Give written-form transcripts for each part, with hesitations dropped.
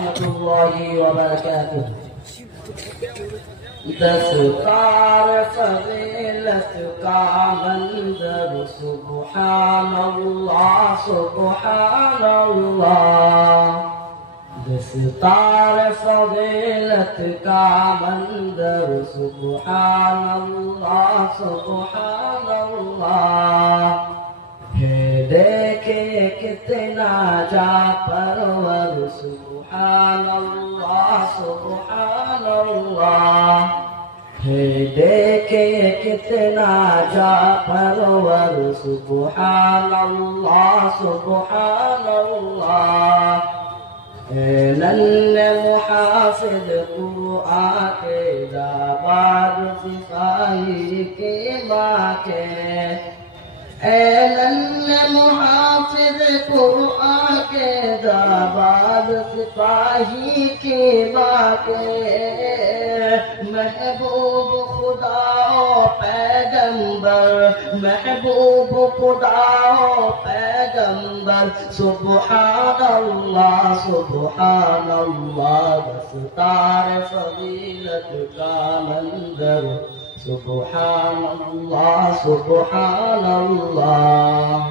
ورحمۃ اللہ وبرکاتہ۔ دستار فضیلت کا منظر سبحان اللہ سبحان اللہ، دستار فضیلت کا منظر سبحان اللہ سبحان اللہ، ہے دیکھے کتنا جا پرور سبحان اللہ سبحان اللہ، ہے دیکھے کتنا جا پرور سبحان اللہ سبحان اللہ، اے نن محافظ قرآن کے زبان سپاہی کی ماں کے، اے نن محافظ قرآن کے زبان سپاہی کی ماں کے، محبوب خدا و پیغمبر، محبوب خدا و پیغمبر سبحان اللہ سبحان اللہ، دستار فضیلت کا منظر سبحان اللہ سبحان اللہ،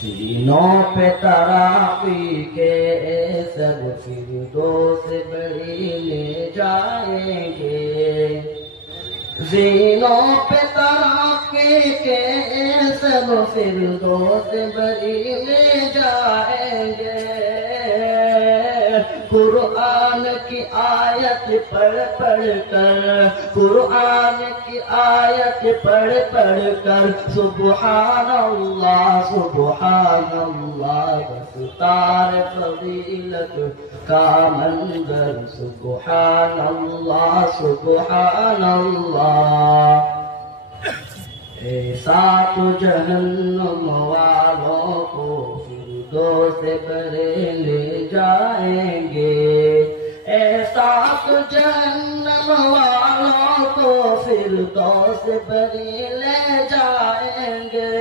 سینوں پہ تراقی کے سب فردوس بڑی لے جائیں گے، زینوں پہ تراقی کے سب فردوس بڑی لے جائیں گے، قرآن کی آیت پڑھ پڑھ کر، قرآن کی آیت پڑھ پڑھ کر سبحان اللہ سبحان اللہ، دستار فضیلت کا منظر سبحان اللہ سبحان اللہ، اے سات جہنم والوں کو فردوس بڑے لے جائیں گے، اے سات جہنم والوں کو فردوس بڑے لے جائیں گے،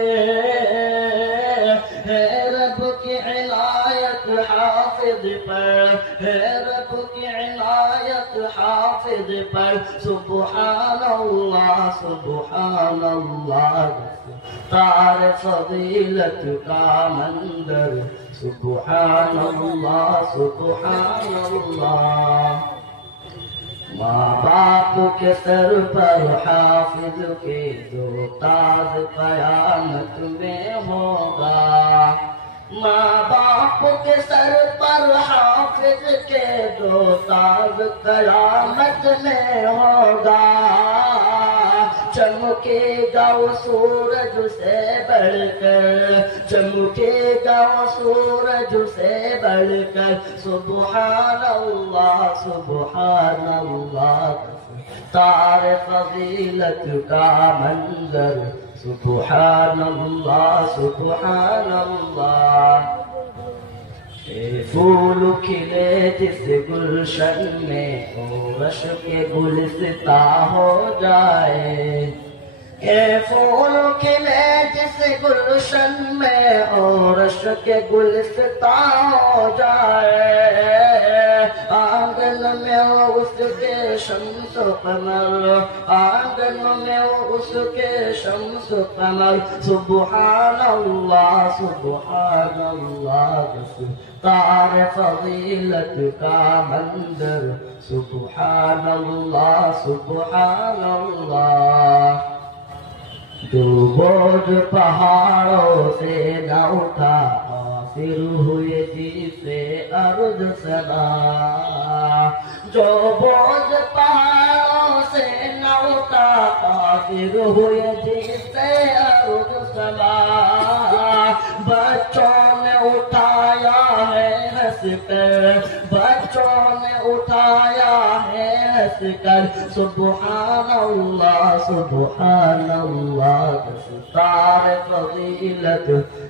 ہے رب کی عنایت حافظ پر، ہے رب کی عنایت حافظ پر سبحان اللہ سبحان اللہ، دستار فضیلت کا منظر سبحان اللہ سبحان اللہ، ماں باپ کے سر پر حافظ کے دو تاج قیامت میں ہوگا، ماں باپ کے سر پر حافظ کے دو تاج قیامت میں ہوگا، چمکے گا وہ سورج سے بڑھ کر، چمکے گا وہ سورج سے بڑھ کر سبحان اللہ سبحان اللہ، دستار فضیلت کا منظر سبحان اللہ سبحان اللہ، اے پھول کھلے جس گلشن میں عرش کے گلستاں ہو جائے، اے پھول کھلے جس گلشن میں عرش کے گلستاں ہو جائے، آنگن میں وہ اس کے شمس و قمر، آنگن میں وہ اس کے شمس و قمر سبحان اللہ سبحان اللہ، دستار فضیلت کا منظر سبحان اللہ سبحان اللہ، جو بوجھ پہاڑوں سے نہ اٹھا غافر ہوئے جیسے ارض سنا، جو بوجھ پہاڑوں سے نہ اٹھا غافر ہوئے جیسے ارض سنا، بچوں نے اٹھایا ہے ہنس کر، بچوں نے اٹھایا ہے ہنس کر سبحان اللہ سبحان اللہ، دستار فضیلت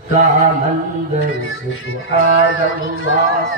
کا منظر سبحان اللہ